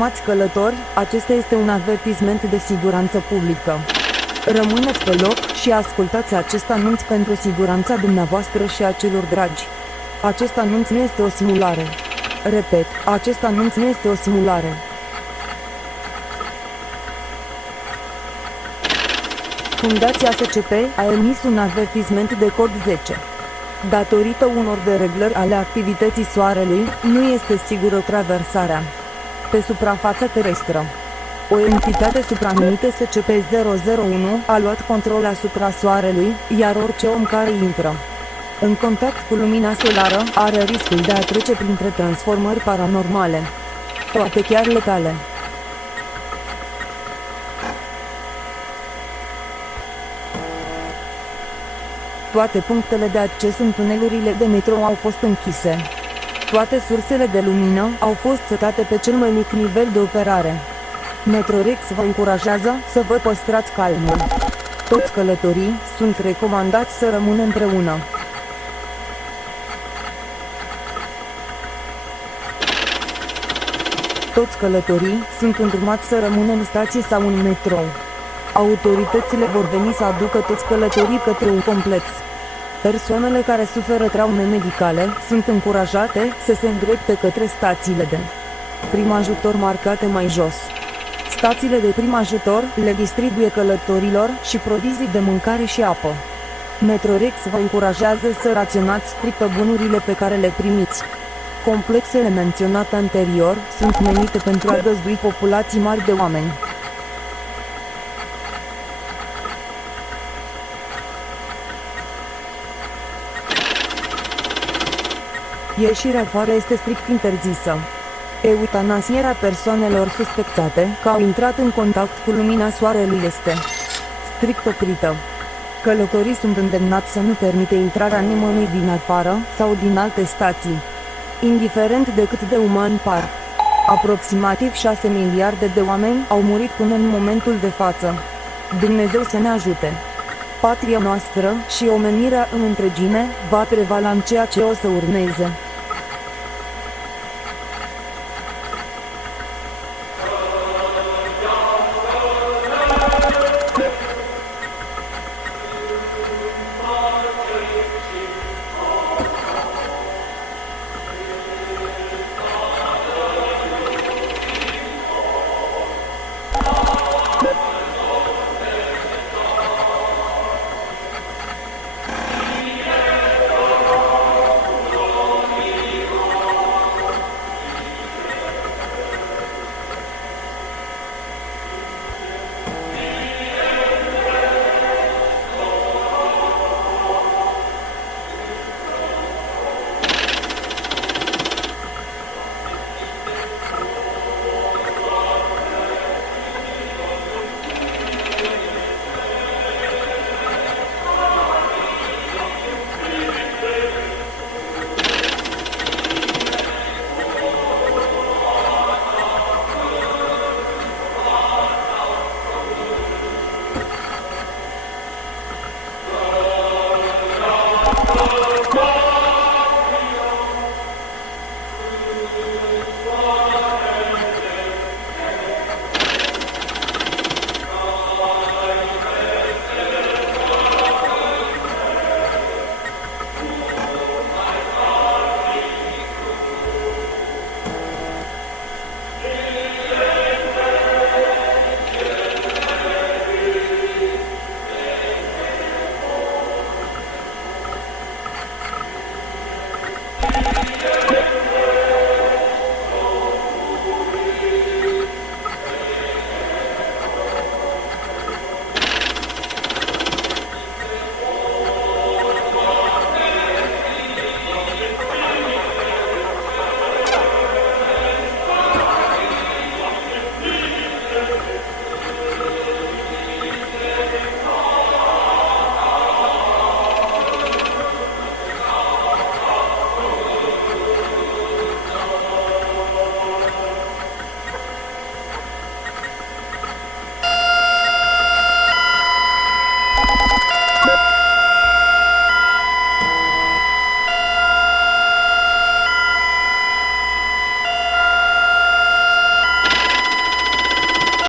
Stimați călători, acesta este un avertisment de siguranță publică. Rămâneți pe loc și ascultați acest anunț pentru siguranța dumneavoastră și a celor dragi. Acest anunț nu este o simulare. Repet, acest anunț nu este o simulare. Fundația SCP a emis un avertisment de cod 10. Datorită unor dereglări ale activității Soarelui, nu este sigură traversarea pe suprafața terestră. O entitate supranumită SCP-001 a luat control asupra Soarelui, iar orice om care intră în contact cu lumina solară are riscul de a trece printre transformări paranormale, poate chiar letale. Toate punctele de acces în tunelurile de metrou au fost închise. Toate sursele de lumină au fost setate pe cel mai mic nivel de operare. Metrorex vă încurajează să vă păstrați calmul. Toți călătorii sunt recomandați să rămână împreună. Toți călătorii sunt îndrumați să rămână în stație sau în metrou. Autoritățile vor veni să aducă toți călătorii către un complex. Persoanele care suferă traume medicale sunt încurajate să se îndrepte către stațiile de prim ajutor marcate mai jos. Stațiile de prim ajutor le distribuie călătorilor și provizii de mâncare și apă. Metrorex vă încurajează să raționați strict bunurile pe care le primiți. Complexele menționate anterior sunt menite pentru a găzdui populații mari de oameni. Ieșirea afară este strict interzisă. Eutanasierea persoanelor suspectate că au intrat în contact cu lumina soarelui este strict oprită. Călătorii sunt îndemnați să nu permite intrarea nimănui din afară sau din alte stații, indiferent de cât de umani par. Aproximativ 6 miliarde de oameni au murit până în momentul de față. Dumnezeu să ne ajute! Patria noastră și omenirea în întregime va prevala în ceea ce o să urmeze.